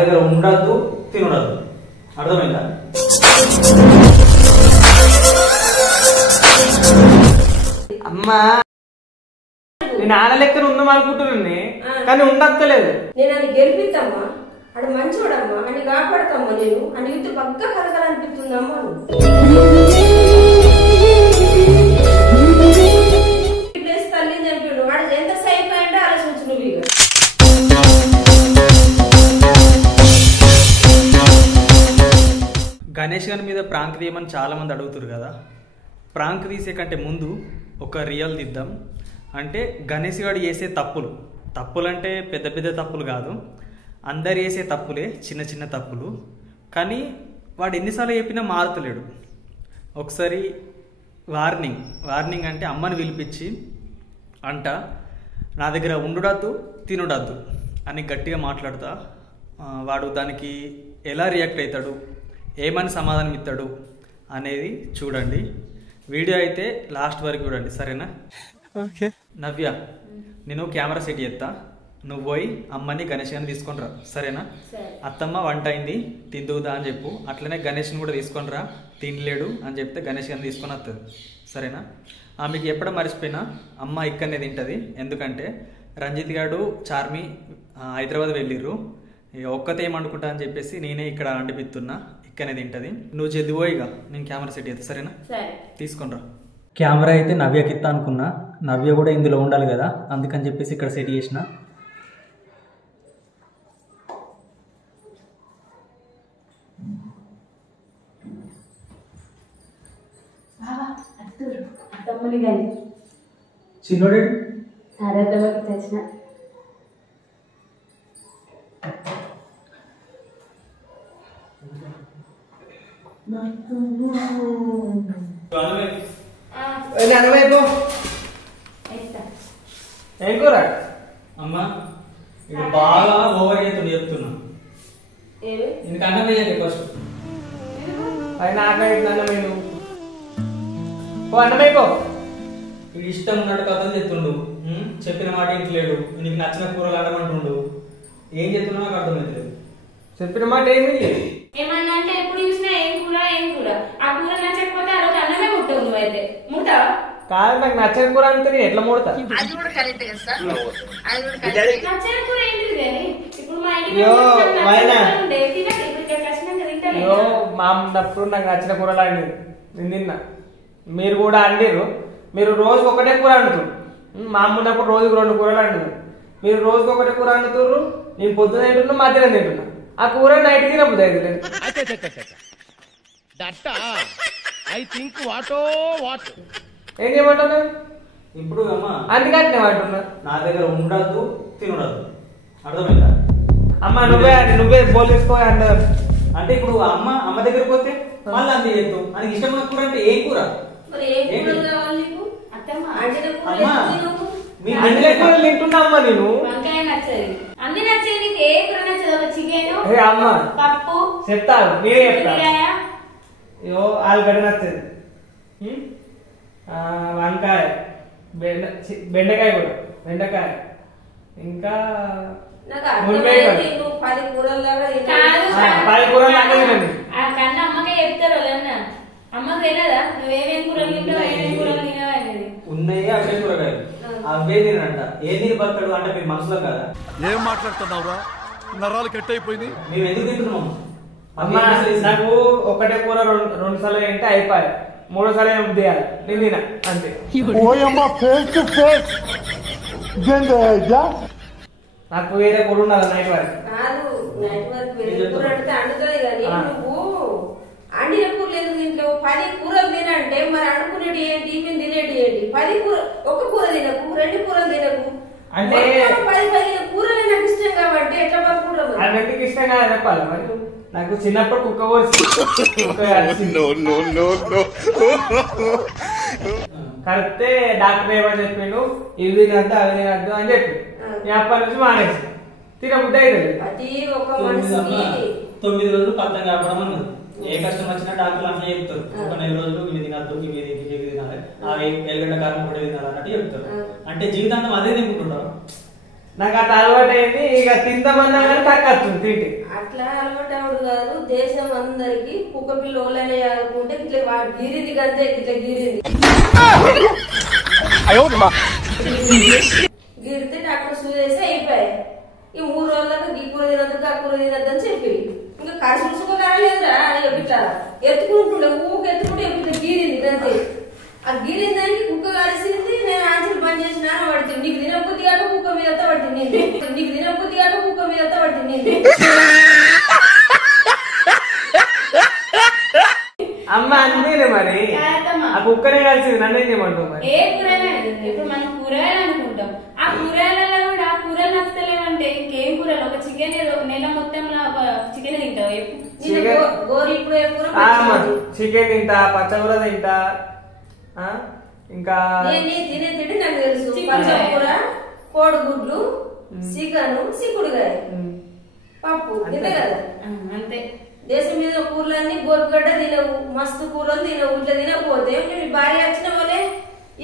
దగ్గర ఉండద్దు తినడద్దు అర్థమైందా? అమ్మా నేను ఆడ లెక్కన ఉందాం అనుకుంటున్నాను కానీ ఉండక్కలేదు. నేను అని గెలిపిస్తామ్మా, అడు మంచోడమ్మా, అని కాపాడతామ్మా, నేను అని ఇంటి పక్క కలగాలనిపిస్తుందమ్మా. ప్లేస్ తల్లిని చంపాడు వాడు ఎంత సేఫ్ అయ్యంటే ఆలోచించు నువ్వు. ఇక గణేష్ గారి మీద ప్రాంక్ తీయమని చాలా మంది అడుగుతారు కదా. ప్రాంక్ తీసే కంటే ముందు ఒక రియల్ తీద్దాం. అంటే గణేష్ గారు చేసే తప్పులు అంటే పెద్ద పెద్ద తప్పులు కాదు, అందరు చేసే తప్పులే, చిన్న చిన్న తప్పులు. కానీ వాడు ఎన్నిసార్లు చెప్పినా మారుతలేడు. ఒకసారి వార్నింగ్ అంటే అమ్మని పిలిపించి నా దగ్గర ఉండుడద్దు తినుడద్దు అని గట్టిగా మాట్లాడతా. వాడు దానికి ఎలా రియాక్ట్ అవుతాడు, ఏమని సమాధానం ఇస్తాడు అనేది చూడండి. వీడియో అయితే లాస్ట్ వరకు చూడండి, సరేనా? ఓకే. నవ్య, నేను కెమెరా సెట్ చేస్తా, నువ్వు పోయి అమ్మని గణేష్ గారిని తీసుకొని రా, సరేనా? అత్తమ్మ వంట అయింది తిందువుదా అని చెప్పు. అట్లనే గణేష్ని కూడా తీసుకొని రా, తినలేడు అని చెప్తే గణేష్ గారిని తీసుకొని వస్తుంది, సరేనా? ఆమెకి ఎప్పుడో మర్చిపోయినా అమ్మ ఇక్కడనే తింటుంది. ఎందుకంటే రంజిత్ గారు చార్మి హైదరాబాద్ వెళ్ళిర్రు, ఒక్కతే ఏమనుకుంటా అని చెప్పేసి నేనే ఇక్కడ అండిపిస్తున్నా, ఇక్కడనే తింటుంది. నువ్వు జల్ది పోయిగా, నేను కెమెరా సెట్ చేస్తా, సరేనా? తీసుకొని రా. కెమెరా అయితే నవ్యకి ఇస్తా అనుకున్నా, నవ్య కూడా ఇందులో ఉండాలి కదా, అందుకని చెప్పేసి ఇక్కడ సెట్ చేసిన. చిన్నోడే తెచ్చిన ఏం కూర అమ్మా? ఇది బాగా ఓవర్ అవుతుంది చెప్తున్నా. ఇంక అన్నం వేయండి ఫస్ట్. అది నాకైతే అన్నం వేయను. అన్నం వేయకో. ఇది ఇష్టం ఉన్నట్టు కథలు చెప్తుండు, చెప్పిన మాట ఇంట్లేడు, నీకు నచ్చిన కూరలు అడగంటుండు. ఏం చెప్తున్నా నాకు అర్థమవుతలేదు. చెప్పిన మాట ఏమీ లేదు. ఏమన్నా అంటే ఎప్పుడు చూసినా ఏం కూర ఆ కూర నచ్చకపోతే ఆ రోజు అన్నమే ముట్టవు. నువ్వైతే ముట్టా కాదు, నాకు నచ్చిన కూర అంటే నేను ఎట్లా మూడతా? అది కూడా కరెక్ట్ కదా సార్, అది కూడా కరెక్ట్. నచ్చిన కూర ఏంటిది కానీ ఇప్పుడు మా ఇంటికి మా అమ్మప్పుడు నాకు నచ్చిన కూరలు అండి నేను తిన్నా. మీరు కూడా అండిరు, మీరు రోజుకి ఒకటే కూర అండుతారు. మా అమ్మ ఉన్నప్పుడు రోజుకి 2 కూరలు అండుతారు. మీరు రోజుకి ఒకటే కూర అండుతారు. నేను పొద్దున తింటున్నా, మధ్యాహ్నం తింటున్నా. ఆ కూర నైట్ తినబుద్ది అయితే ఏం చేయమంటాను ఇప్పుడు? అందుకనే అంటున్నా, నా దగ్గర ఉండద్దు తినడద్దు, అర్థమైందా? అమ్మ నువ్వే బోల్ తీసుకో అంటారు. అంటే ఇప్పుడు అమ్మ దగ్గరికి పోతే మళ్ళీ అంత చేద్దాం. అది ఇష్టమైన కూర అంటే ఏ కూర? మీ అన్ని కూరలు తింటున్నా అమ్మ నేను. అన్ని నచ్చేది ఏ కూర నచ్చదు? చికెన్, అమ్మ పప్పు చెప్తాను, నేనే చెప్తా. ఆలుగడ్డ నచ్చదు, వంకాయ, బెండకాయ కూడా, బెండకాయ, ఇంకా 10 కూరలు కన్నా అమ్మకే చెప్తారు వాళ్ళన్న. అమ్మకి తెలియదా నువ్వేమేం కూరలు తింటావు, ఏమేం కూరలు తినవా అనేది? ఉన్నాయి అవే కూరగాయలు, అవే తినంట. ఏ నీరు బతాడు అంటే మీరు మనసులో కదా? ఏం మాట్లాడుతున్నావురా? నరాలు కట్ అయిపోయింది. మేము ఎందుకు తింటున్నాం? అమ్మా నాకు ఒకటే కూర 2 సార్లు తింటే అయిపోయాయి, 3వ సార్లు ఏం తీయాలి, నేను తినా అంతే. నాకు వేరే కూర ఉండాలి నైట్ వరకు. నువ్వు అండిన కూరలు ఎందుకు దీంట్లో 10 కూరలు తినంటే మరి అనుకునేటి ఏంటి, మేము తినేటి ఏంటి? 10 కూర, ఒక కూర తినకు, 2 కూరలు తినకు అంటే 10 కూరలు నాకు ఇష్టం కాబట్టి ఎట్లా పడుకుంటాం? అది ఎందుకు ఇష్టం కాదు చెప్పాలి మరి. నాకు చిన్నప్పుడు కుక్క కరెక్టే. డాక్టర్ ఏమని చెప్పిండు, ఇవి తినద్దు అవి తినద్దు అని చెప్పి అప్పటి నుంచి మానేసి తినబుద్ధి అవుతుంది. 9 రోజులు పత్తం కాపడం అన్నది. ఏ కష్టం వచ్చినా డాక్టర్లు అట్లా చెప్తారు, ఒక 4 రోజులు ఇవి తినద్దు, ఇవి తినాలి, అవి ఎల్లుగడ్డ కారం కూడా తినాలి అన్నట్టు చెప్తారు. అంటే జీవితాంతం అదే తింటుంటారు. నాకు అట్లా అలవాటు అయింది. ఇక తిందామన్నా కానీ తక్కువ తింటే అట్లా అలవాటు కాదు. దేశం అందరికి కుక్క పిల్ల ఓలనే ఆడుకుంటే ఇట్లా వాడు గీరింది కంటే ఇట్లా గీరింది గీరితే డాక్టర్ చూసేసి అయిపోయాయి. ఈ 3 రోజులకు ఈ కూర తినద్దు ఆ కూర తినద్దని చెప్పి ఇంకా కరుసులు సుఖం కాలేదురా ఇట్లా ఎత్తుకుంటుండే ఊకి ఎత్తుకుంటే ఇట్లా గీరింది అంతే. ఆ గీరిన దానికి కుక్క కలిసింది. నేను ఆన్సర్ బంద్ చేసిన పడుతుంది. నీకు తినబుద్ధి కాదు కుక్క మీద పడుతుంది. నీకు తినబుద్ధి కాదు కుక్క మీద పడుతుంది. అమ్మ అంతేలే మరి ఆ కుక్కనే కలిసింది నన్ను ఏం చేయమంటావు మరి? ఏ కూరగాయలు ఇప్పుడు మనం కూరగాయలు అనుకుంటాం. ఆ కూరగాయలలో కూడా ఆ కూరలు నచ్చలేవంటే ఇంకేం కూరలు ఒక చికెన్ నెల మొత్తంలో ఒక చికెన్ తింటావు. చికెన్ తింటా, పచ్చకూర తింటా, ఇంకా తినే తిండి నాకు తెలుసు. పచ్చకూర, కోడిగుడ్లు, చికెన్, చిక్కుడుగాయ, పప్పు ఇంతే కదా. అంతే. దేశం మీద కూరలన్నీ గోరుగడ్డ తినవు, మస్తు కూరలు తినవు. ఇట్లా తినకపోతే మీ భార్య వచ్చిన వాళ్ళే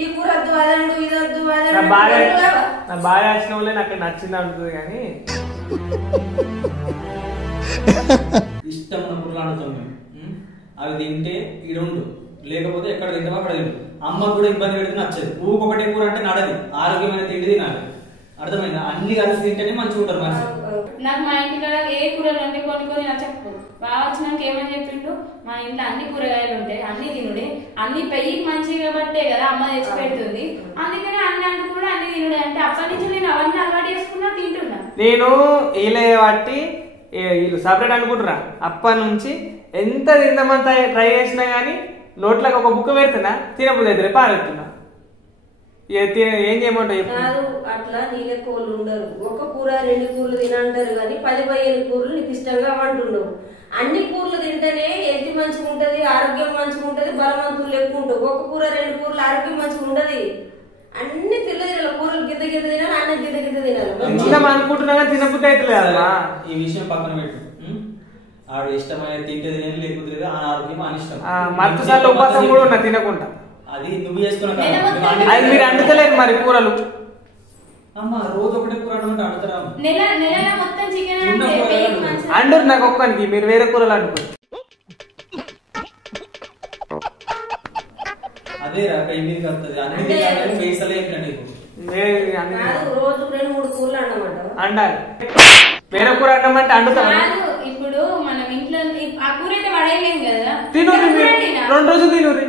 ఈ కూర వద్దు అదండు ఇది వద్దు నా భార్య వచ్చిన వాళ్ళే నాకు నచ్చింది అంటుంది. కానీ ఇష్టం ఉన్న కూరలు అంటుతాం మేము. అవి తింటే ఈడుండు, లేకపోతే ఎక్కడ తింటామో అక్కడ తింటు. అమ్మకు కూడా ఇబ్బంది పెడితే నచ్చదు. ఊకొకటే కూర అంటే నడది. ఆరోగ్యమైన తిండి తినాలి. అర్థమైందా? అన్ని కలిసి తింటేనే మంచిగా ఉంటారు మనిషి. నాకు మా ఇంటికాడ ఏ కూరలు అంటే కొన్ని నచ్చకపోదు. బాగా వచ్చినాక ఏమని చెప్పిండు, మా ఇంట్లో అన్ని కూరగాయలు ఉంటాయి, అన్ని తినుడే, అన్ని పెయ్యి మంచిగా బట్టే కదా అమ్మ తెచ్చి పెడుతుంది, అందుకని అన్ని అంటూ కూడా అన్ని తినుడే అంటే అప్పటి నుంచి నేను అవన్నీ అలవాటు చేసుకున్నా తింటున్నా. నేను వీళ్ళే బట్టి వీళ్ళు సపరేట్ అనుకుంటున్నా. అప్పటి నుంచి ఎంత తిందామంతా ట్రై చేసినా గానీ నోట్లకు ఒక బుక్క పెడుతున్నా తినబుద్ధి అయితే పారెత్తున్నా. ఏం చేయమంటావు? కాదు అట్లా నీళ్ళ కూరలు ఉండరు. ఒక కూర 2 కూరలు తినంటారు కానీ 10-15 కూరలు నీకు ఇష్టంగా వంటుండవు. అన్ని కూరలు తింటేనే హెల్త్ మంచిగా ఉంటది, ఆరోగ్యం మంచిగా ఉంటది, బలవంతులు ఎక్కువ ఉంటావు. ఒక కూర 2 కూరలు ఆరోగ్యం మంచిగా ఉండదు. అన్ని తినాలి. కూరలు గిద్ద గిద్ద తినాలి, అన్న గిద్ద గిద్ద తినాలి. అనుకుంటున్నా తినబుద్ధి అయితే ఈ విషయం పక్కన పెట్టు. ఆడు ఇష్టమైన తింటే తినేది, లేకపోతే అనారోగ్యం అనిష్టం. మరుసటి ఉపాసం కూడా ఉన్నా తినకుండా. అది నువ్వు చేసుకున్నా అది మీరు అంటుతలేదు మరి కూరలు. అమ్మ రోజు ఒకటే కూర అంటుతారా? అంటారు నాకు ఒక్కరికి, మీరు వేరే కూరలు అనుకోండి. అదే రాక ఎన్ని కలుతుంది అన్ని వేసలే రోజు 2-3 కూరలు అన్నమాట. అండాలి. వేరే కూర అంటామంటే అండుతాం. ఇప్పుడు మనం ఇంట్లో ఆ కూర అయితే పడేయలేం కదా. తిను 2 రోజులు తినూరి.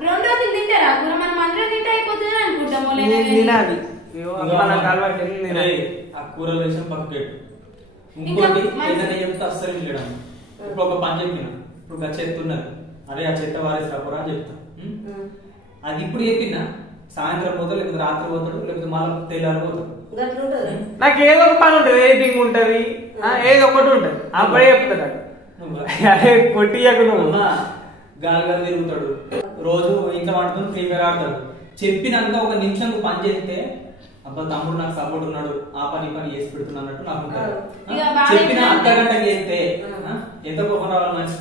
2 రోజులు తింటారా కూర? మనం అందరం తింటే అయిపోతుంది అనుకుంటాము. తినాలి ఆ కూరలు వేసిన పక్కకెట్టు. ఇంకోటి ఏదైనా చెప్తే అస్సలు చేయడం. ఇప్పుడు ఒక పని చెప్పిన, ఇప్పుడు ఆ చెత్త ఉన్నది, అరే ఆ చెత్త వారేసి కూర అని చెప్తా. అది ఇప్పుడు చెప్పినా సాయంత్రం పోతాడు, లేకపోతే రాత్రి పోతాడు, లేకపోతే మళ్ళీ తెల్లారి పోతాడు. నాకు ఏదో ఒక పని ఉంటది, ఎడిటింగ్ ఉంటది, ఏదో ఒకటి ఉంటది, అప్పుడే చెప్తాడు. అదే కొట్టియకు నువ్వు. గాలి గాలి తిరుగుతాడు, రోజు ఇంట్లో వండుకొని ఫ్రీ ఫైర్ ఆడతాడు. చెప్పినాక ఒక నిమిషం పని చేస్తే అబ్బా తమ్ముడు నాకు సపోర్ట్ ఉన్నాడు, ఆ పని చేసి పెడుతున్నా అన్నట్టు నాకు ఉంటాడు. చెప్పిన అర్ధగంట చేస్తే ఎంత కోపం రావాలి మనిషి.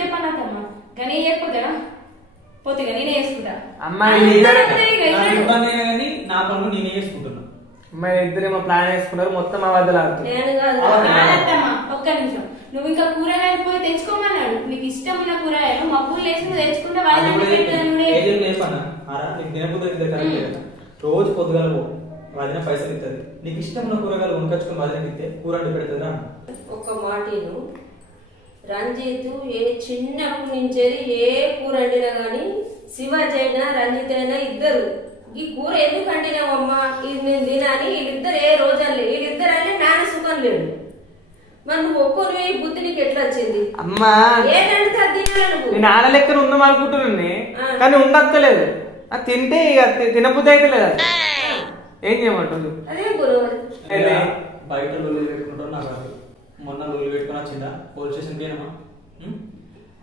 చెప్పన్నా కానీ చెప్పొద్దా పోతే నేనే చేసుకుంటా. అమ్మాయి కానీ నా పనులు నేనే చేసుకుంటున్నా. అమ్మాయి ఇద్దరేమో ప్లాన్ వేసుకున్నారు, మొత్తం అవద్దలు ఒక్క నిమిషం. నువ్వు ఇంకా కూరగాయలు పోయి తెచ్చుకోమన్నాడు. నీకు ఇష్టం ఉన్న కూరగాయలు మబ్బులు వేసి తెచ్చుకుంటే రోజు పొద్దుగాల వదిన పైసలు ఇస్తుంది. నీకు ఇష్టం ఉన్న కూరగాయలు కొనుకొచ్చుకుని వదిన ఇస్తే కూర అండి పెడుతుందా? ఒక్క మాటను రంజిత్ ఏ చిన్నప్పటి నుంచి ఏ కూర వండినా గానీ శివాజీ అయినా రంజిత్ అయినా ఇద్దరు ఈ కూర ఎందుకు వండినావమ్మా ఇది నేను తినాని వీళ్ళిద్దరు ఏ రోజులే వీళ్ళిద్దరు అంటే నాన్న సుఖం లేడు. మరి నువ్వు ఒక్కొని బుద్ధి నీకు ఎట్లా వచ్చింది? అమ్మా ఏంటంటే అది తినాలి. నేను ఆడ లెక్కన ఉందాం అనుకుంటున్నాను కానీ ఉండక్కలేదు. అది తింటే ఇక తినబుద్ధి అయితే లేదు. ఏం చేయమంటుంది? అదే కూర బయట లొల్లి పెట్టుకుంటారు. నాకు మొన్న లొల్లి పెట్టుకుని వచ్చిందా పోలీస్ స్టేషన్ పోయినామా?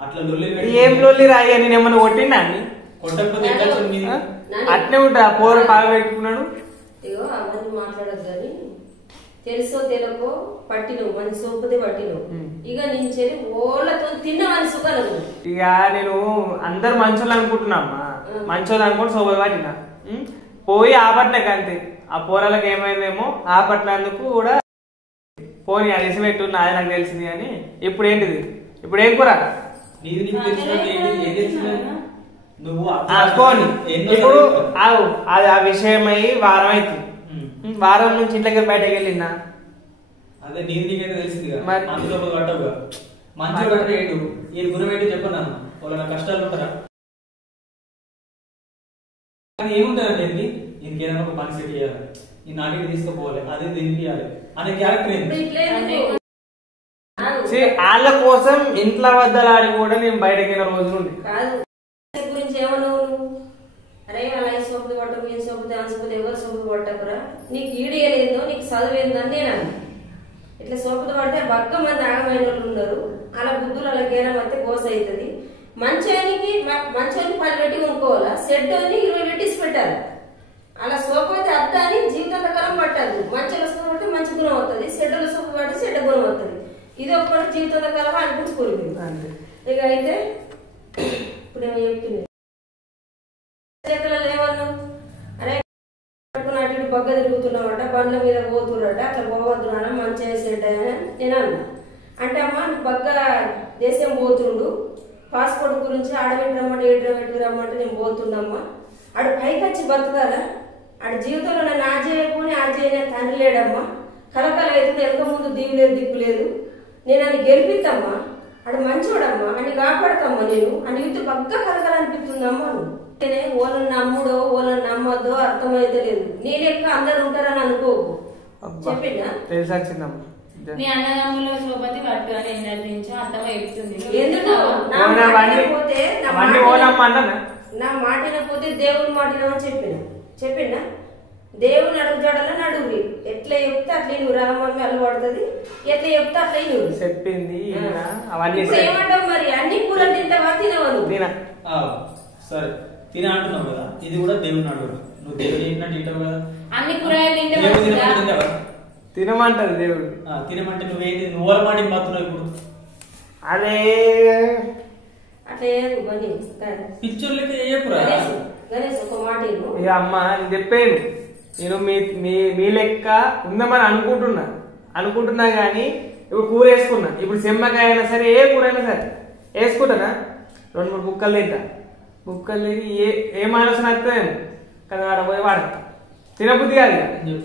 అట్లా లొల్లి ఏం లొల్లి రాయ్యా? నేను ఏమన్నా కొట్టినా అని కొట్టకపోతే అట్లే ఉంటా. పోర బాగా పెట్టుకున్నాడు. ఇగో అవన్నీ మాట్లాడదు కానీ తెలుసో తెలియకో పట్టినవు మన సోపుతే పట్టినవు. ఇక నుంచి ఓళ్ళతో తిన్నవని సుఖాలు. ఇక నేను అందరు మంచోళ్ళు అనుకుంటున్నా అమ్మా, మంచోళ్ళు అనుకుంటే సోపు పట్టినా పోయి ఆపట్లేక అంతే. ఆ పోరాలకు ఏమైందేమో ఆపట్నందుకు కూడా పోనీ అది పెట్టు నాది నాకు తెలిసింది కానీ ఇప్పుడు ఏంటిది ఇప్పుడు ఏం కూర నీది నీకు తెలిసినట్టు ఏం తెలిసింది నువ్వు పోనీ ఇప్పుడు అది ఆ విషయం అయ్యి వారం అవుతుంది వారం నుంచి ఇంట్లోకి బయటకు వెళ్ళినా అదే నీది నీకైతే తెలిసింది మరి అందులో పట్టవుగా మంచిగా పట్టేయండు ఈ గుణం ఏంటో చెప్పన్నాను వాళ్ళ కష్టాలు ఉంటారా కానీ ఏముంటారండి దీనికి ఏదైనా ఒక పని సెట్ చేయాలి ఈ నాటికి తీసుకుపోవాలి అదే తినిపించాలి అనే క్యారెక్టర్ ఏంటి వాళ్ళ కోసం ఇంట్లో వద్దలాడి కూడా నేను బయటకి వెళ్ళిన రోజులు కాదు గురించి ఏమన్నావు అరే అలా ఈ సోపు పట్టకు ఈ సోపు దాని సోపు ఎవరు సోపు పట్టకురా నీకు ఈడేయలేదో నీకు చదివేందని నేను అన్నా ఇట్లా సోపుతో పడితే బక్క మంది ఆగమైన వాళ్ళు ఉన్నారు అలా బుద్ధులు అలా గేరం అయితే గోస అవుతుంది మంచానికి 10 పెట్టి కొనుక్కోవాలా సెట్ అని 20 పెట్టిసి పెట్టాలి అలా సోపు అయితే అద్దాన్ని జీవితాంతకాలం పట్టదు మంచిల సోపు పడితే మంచి గుణం అవుతుంది సెడ్డల సోపు పడితే సెడ్డ గుణం అవుతుంది ఇది ఒక్కటి జీవితాంతకాలం అనిపించుకోలేదు ఇక అయితే ఇప్పుడు ఏమో చెప్తుంది ఏమన్నావు అరే అటు బగ్గ తిరుగుతున్నామట బండ్ల మీద పోతురట అట్లా పోవద్దు నాన్న మంచి చేసేట నేను అన్నా అంటే అమ్మ బగ్గ దేశం పోతుండు పాస్పోర్ట్ గురించి ఆడబెట్టి రమ్మంటే ఏడు రమ్మంటే నేను పోతుండమ్మా ఆడు పైకి వచ్చి బతకాలా ఆడి జీవితంలో నన్ను ఆ చేయకపోని ఆ చేయని తండ్రి లేడమ్మా కలకల అయితే వెనక ముందు దిగులేదు దిక్కు లేదు నేను అని గెలిపిద్దమ్మా ఆడు మంచోడమ్మా అని కాపాడతామ్మా నేను అని ఇంటి బగ్గ కలకలనిపిస్తుందమ్మా నేనే ఓళ్ళని నమ్ముడో ఓళ్ళని నమ్మద్దో అర్థమైతే లేదు నేను ఎక్కువ అందరు ఉంటారని అనుకోకు చెప్పిందా తెలుసా చిన్నమ్మ నీ అన్నదమ్ముల సోపతి పట్టు అని నిర్ణయించు అర్థమై చెప్తుంది ఎందుకు నా మాట పోతే దేవుని మాటినమని చెప్పినా దేవుని అడుగుజాడలని అడుగు ఎట్లా చెప్తే అట్లా నువ్వు రామమ్మ అలవాడుతుంది ఎట్లా చెప్తే అట్లా నువ్వు చెప్పింది అవన్నీ ఏమంటావు మరి అన్ని కూరలు తింటావా తినవా సరే తిన అంటున్నావు కదా ఇది కూడా దేవుని అడుగు నువ్వు దేవుడు ఏంటంటే తింటావు కదా అన్ని కూరగాయలు తింటావా తినమంటారు దేవుడు తినమంటే నువ్వేంటి నువ్వు మాట మాత్రం ఇప్పుడు అదే అట్లా పిక్చర్లకి వేయకురా గణేష్ ఒక మాట ఇక అమ్మ నేను చెప్పాను నేను మీ లెక్క ఉందామని అనుకుంటున్నా కానీ ఇప్పుడు కూర వేసుకున్నా ఇప్పుడు సెమ్మకాయ అయినా సరే ఏ కూర అయినా సరే వేసుకుంటానా 2-3 ముక్కలు తింటా ముక్కలు తిని ఏం ఆలోచన వస్తుందేమో కదా వాడ పోయి వాడతా తినబుద్ధి కాదు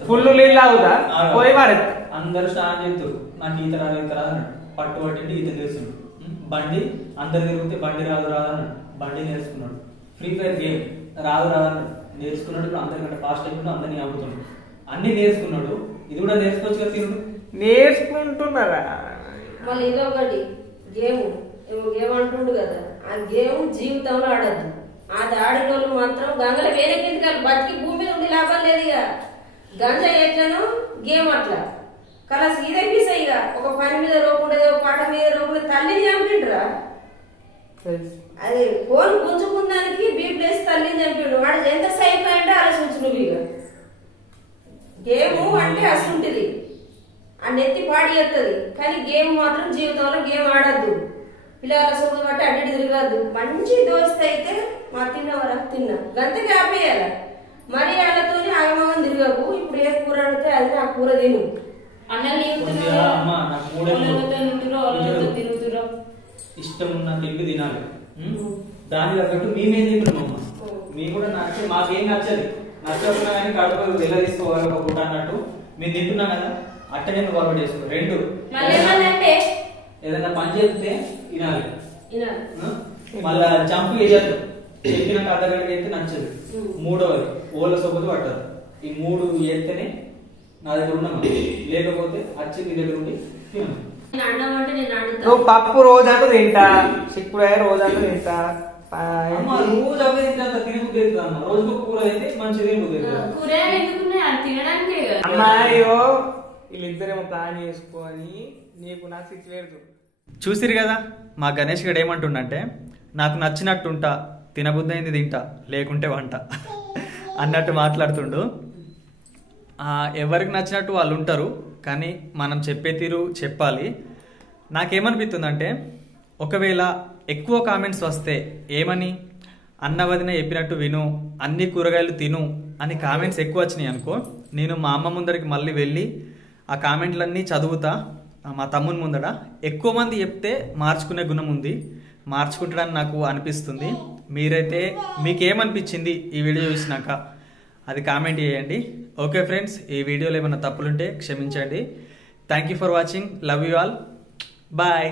ఫుల్ నీళ్ళు తాగుతా పోయి వాడతా అందరు స్నానం చేస్తారు నాకు ఈత రాదు అన్నాడు పట్టు పట్టిండి ఈత చేస్తున్నాడు బండి అందరు తిరిగితే బండి రాదు అన్నాడు బండి నేర్చుకున్నాడు ఫ్రీ ఫైర్ గేమ్ రాదు అన్నాడు నేర్చుకున్నాడు ఇప్పుడు అందరికంటే ఫాస్ట్ అయిపోయినా అందరినీ ఆపుతున్నాడు అన్ని నేర్చుకున్నాడు ఇది కూడా నేర్చుకోవచ్చు కదా తిరుడు నేర్చుకుంటున్నారా మళ్ళీ ఇదొకటి గేమ్ అంటుండు కదా ఆ గేమ్ జీవితంలో ఆడద్దు అది ఆడిన వాళ్ళు మాత్రం గంగల వేరే కిందకాలు బతికి భూమి మీద ఉండి లాభం లేదు ఇక గంజ ఎట్లను గేమ్ అట్లా కలసి ఇదే పీసా ఇక ఒక పని మీద రోకుండేదో పాట మీద రోకుండా తల్లిని చంపిండ్రా అది ఫోన్ గుంజుకుందానికి బీప్లేసి తల్లిని చంపిండు వాడు ఎంత సైకో అంటే ఆలోచించు నువ్వు ఇక గేమ్ అంటే అసలుంటిది ఆ నెత్తి పాడి చేస్తుంది కానీ గేమ్ మాత్రం జీవితంలో గేమ్ ఆడద్దు పిల్లల సొమ్ము బట్టి అడ్డు తిరగద్దు మంచి దోస్త్ అయితే మా తిన్నవరా తిన్నా గంతకి ఆపేయాల మరి వాళ్ళతోనే ఆగమగం తిరగకు ఇప్పుడు ఏ కూర అడిగితే అది నా కూర తిను ఇష్టం ఉన్న తిండి తినాలి దాని తగ్గట్టు మేమేం తింటున్నాం మేము కూడా నచ్చే మాకేం నచ్చదు నచ్చకున్నా కానీ కడుపు ఎలా తీసుకోవాలి ఒక పూట అన్నట్టు మేము తింటున్నాం కదా అట్టనే నువ్వు అలవాటు చేసుకో 2 ఏదైనా పని చేస్తే తినాలి మళ్ళా చంపు వేయద్దు చెప్పినాక అర్ధగంట అయితే నచ్చదు 3వది ఓళ్ళ సొబ్బులు పట్టదు ఈ 3 చేస్తేనే నా దగ్గర ఉన్నాను లేకపోతే వచ్చి నీ దగ్గర ఉండి తిన్నాను నువ్వు పప్పు రోజంతా తింటా చిక్కుడుకాయ రోజంతా తింటా రోజు అవే తింటా తినబుద్ధి అవుతుంది రోజుకు కూర అయితే మంచిగా తినడానికి అమ్మాయో వీళ్ళిద్దరేమో ప్లాన్ చేసుకొని నీకు నాకు సిచ్యువేషన్ చూసిరు కదా మా గణేష్ గడు ఏమంటుండంటే నాకు నచ్చినట్టుంటా తినబుద్ధి అయింది తింటా లేకుంటే వంట అన్నట్టు మాట్లాడుతుండు ఎవరికి నచ్చినట్టు వాళ్ళు ఉంటారు కానీ మనం చెప్పే తీరు చెప్పాలి నాకేమనిపిస్తుందంటే ఒకవేళ ఎక్కువ కామెంట్స్ వస్తే ఏమని అన్న వదిన చెప్పినట్టు విను అన్ని కూరగాయలు తిను అని కామెంట్స్ ఎక్కువ వచ్చినాయి అనుకో నేను మా అమ్మ ముందరికి మళ్ళీ వెళ్ళి ఆ కామెంట్లన్నీ చదువుతా మా తమ్ముని ముందర. ఎక్కువ మంది చెప్తే మార్చుకునే గుణం ఉంది, మార్చుకుంటాడని నాకు అనిపిస్తుంది. మీరైతే మీకేమనిపించింది ఈ వీడియో చూసినాక అది కామెంట్ చేయండి. ఓకే ఫ్రెండ్స్, ఈ వీడియోలో ఏమైనా తప్పులుంటే క్షమించండి. Thank you for watching. Love you all. Bye.